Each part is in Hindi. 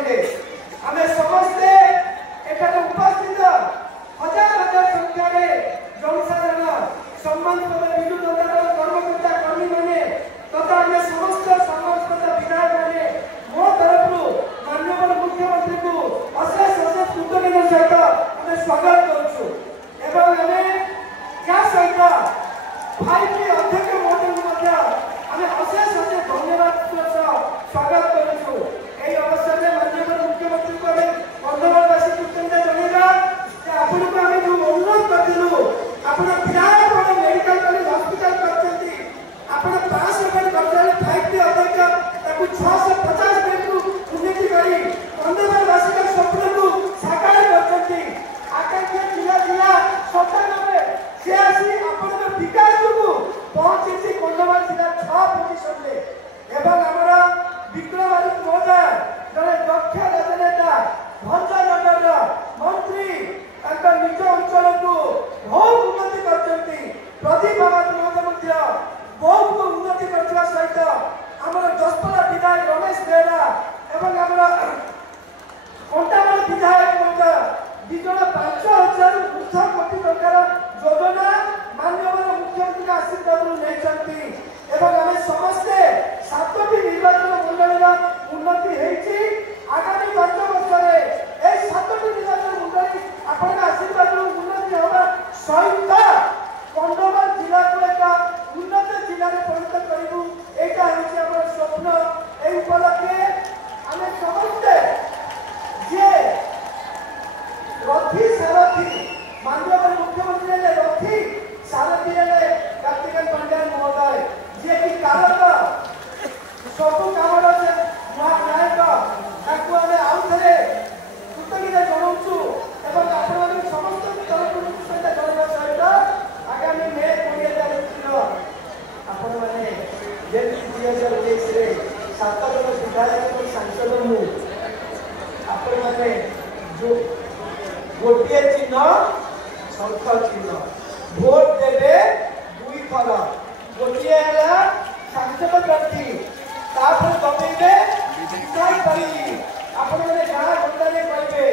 कहिले आमे समस्ते एठारे उपस्थित हजार हजार संख्या रे जनसाधारण सम्मानित विजु जनता कर्मकर्ता कर्मी माने तथा आमे समस्त विधायक माने मो तरफ माननीय मुख्यमंत्री को अशेष अशेष कृतज्ञता सहित आमे स्वागत करूछु एवं आमे क्या सहित 5T अध्यक्ष महोदय को आमे अशेष अशेष धन्यवाद स्वागत करूछु। एई अवसर में माननीय मुख्यमंत्री को आमे बंधुवासी कृतज्ञता जणाइबा जे आपन को आमे जो अनुरोध करथिलु आपन विधायक और मेडिकल कॉलेज हॉस्पिटल करछंती आपन 500 बेड करछले 5T अध्यक्ष ताकू 650 बेड को उन्नति करी बंधुवासी के स्वप्न को साकार करछंती आकांक्षा जिला जिला 97 86 आपन विकास को पहुंची बंधुवासी जिला 6 पोजीशन ले एवं हमारा विक्रमादित्य महोदय जड़े दक्ष राजनेता भंजनगर मंत्री निज अंचल को बहुत उन्नति करते प्रदीप महोदय बहुत उन्नति करने सहित आम दसपल्ला विधायक रमेश बेहरा एवं कंटामाल विधायक दिजन 5000 ऊर्ध्व कोटी टंकार योजना माननीय मुख्यमंत्री आशीर्वाद नहीं एवं आम समस्ते 7टी निर्वाचन मंडल उन्नति होती आगामी 5 वर्ष में 7टी निर्वाचन मंडल आपण आशीर्वाद उन्नति होगा सहित कंधमाल जिला को एक उन्नत जिले में परिणत करूँ यहाँ हूँ स्वप्न ए उपलक्षे आम समस्ते जे रथी सारथी माननीय मुख्यमंत्री रथी सारथी कार्तिकेय पांड्या महोदय जे कि कारक सब काम नायक ताकू आम आउ थे कृतज्ञता जनाऊँ एवं आपण समस्त तरफ कृतज्ञता जनावा सहित आगामी मे 20 तारीख दिन आपण मैंने 2019 7 जन विधायक सांसद मु आपण मैंने जो गोटे चिन्ह शंख चिन्ह भोट देवे 2 थर गोटे सांसद प्रार्थी दबेबे विकास करी आपण मैंने गाँ गंडारे कहबे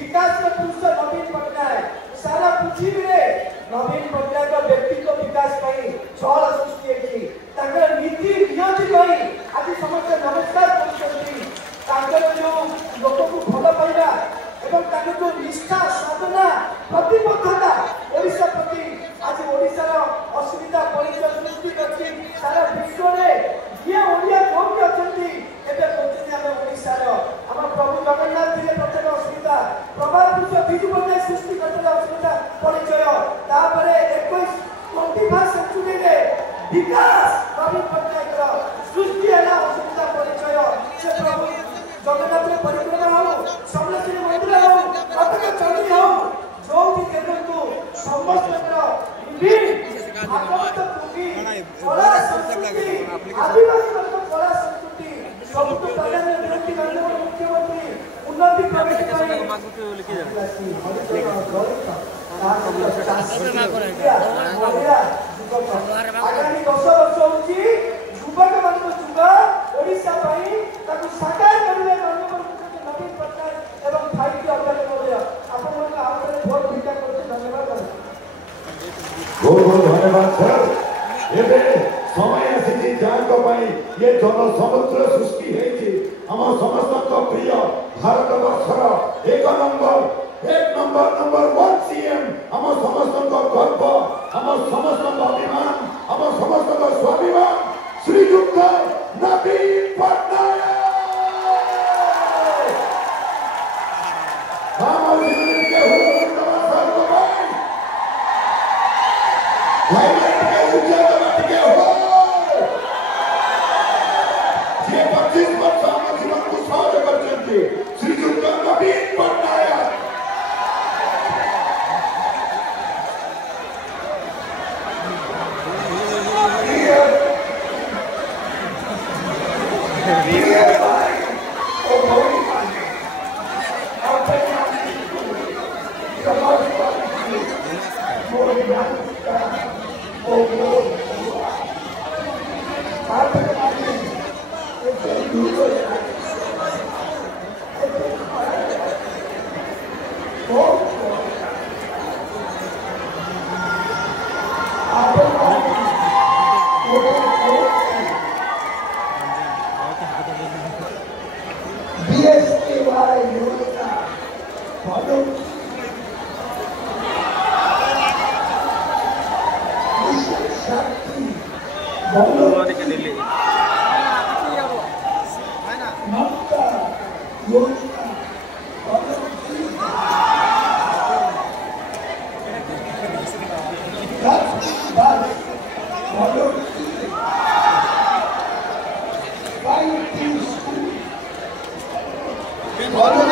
विकास पुरुष नवीन पट्टनायक सारा पृथ्वी में नवीन पट्टनायक व्यक्तित्व विकास चल सृष्टि नीति नियति आज समस्त नमस्कार कर जो लोक को भल पाइबा एवं जो निष्ठा साधना प्रतिबद्धता ओडिशा प्रति आज ओडिशार असुविधा परिचय सृष्टि करछि सारा विश्व में ये ओडिया कौन अछंती एबे कहते हम ओडिशार हम प्रभु जगन्नाथ जी प्रत्येक असुविधा प्रभाव पुरुष बिजु पट्टनायक सृष्टि करते असुविधा परिचय तापरे 21 सेंचुरी में विकास नवीन पट्टनायक सृष्टि है असुविधा परिचय से प्रभु जगन्नाथ परिक्रमा हो समलेश्वरी मंदिर हो कटक चंडी हो जो भी देखो समस्त भागवत पुगी कला संस्कृति आदिवासी कला संस्कृति सब तो प्राधान्य व्यक्ति माननीय मुख्यमंत्री उन्नति आगामी 10 वर्ष होची युवक मान जुग ओडिशा साकार करेंगे नवीन पट्टनायक एवं 5T अध्यक्ष महोदय आपण भोट भिक्षा करते धन्यवाद बहुत बहुत धन्यवाद सर एबे समय आसी जांको पाई ये जन समुद्र सृष्टि हेछि हम समस्त प्रिय भारत वर्षर एक नंबर 1 सीएम हम समस्त गर्व हम समस्त अभिमान हम समस्त स्वाभिमान श्रीयुक्त नवीन पट्टनायक हम के श्रीयुक्त नवीन पट्टनायक Follow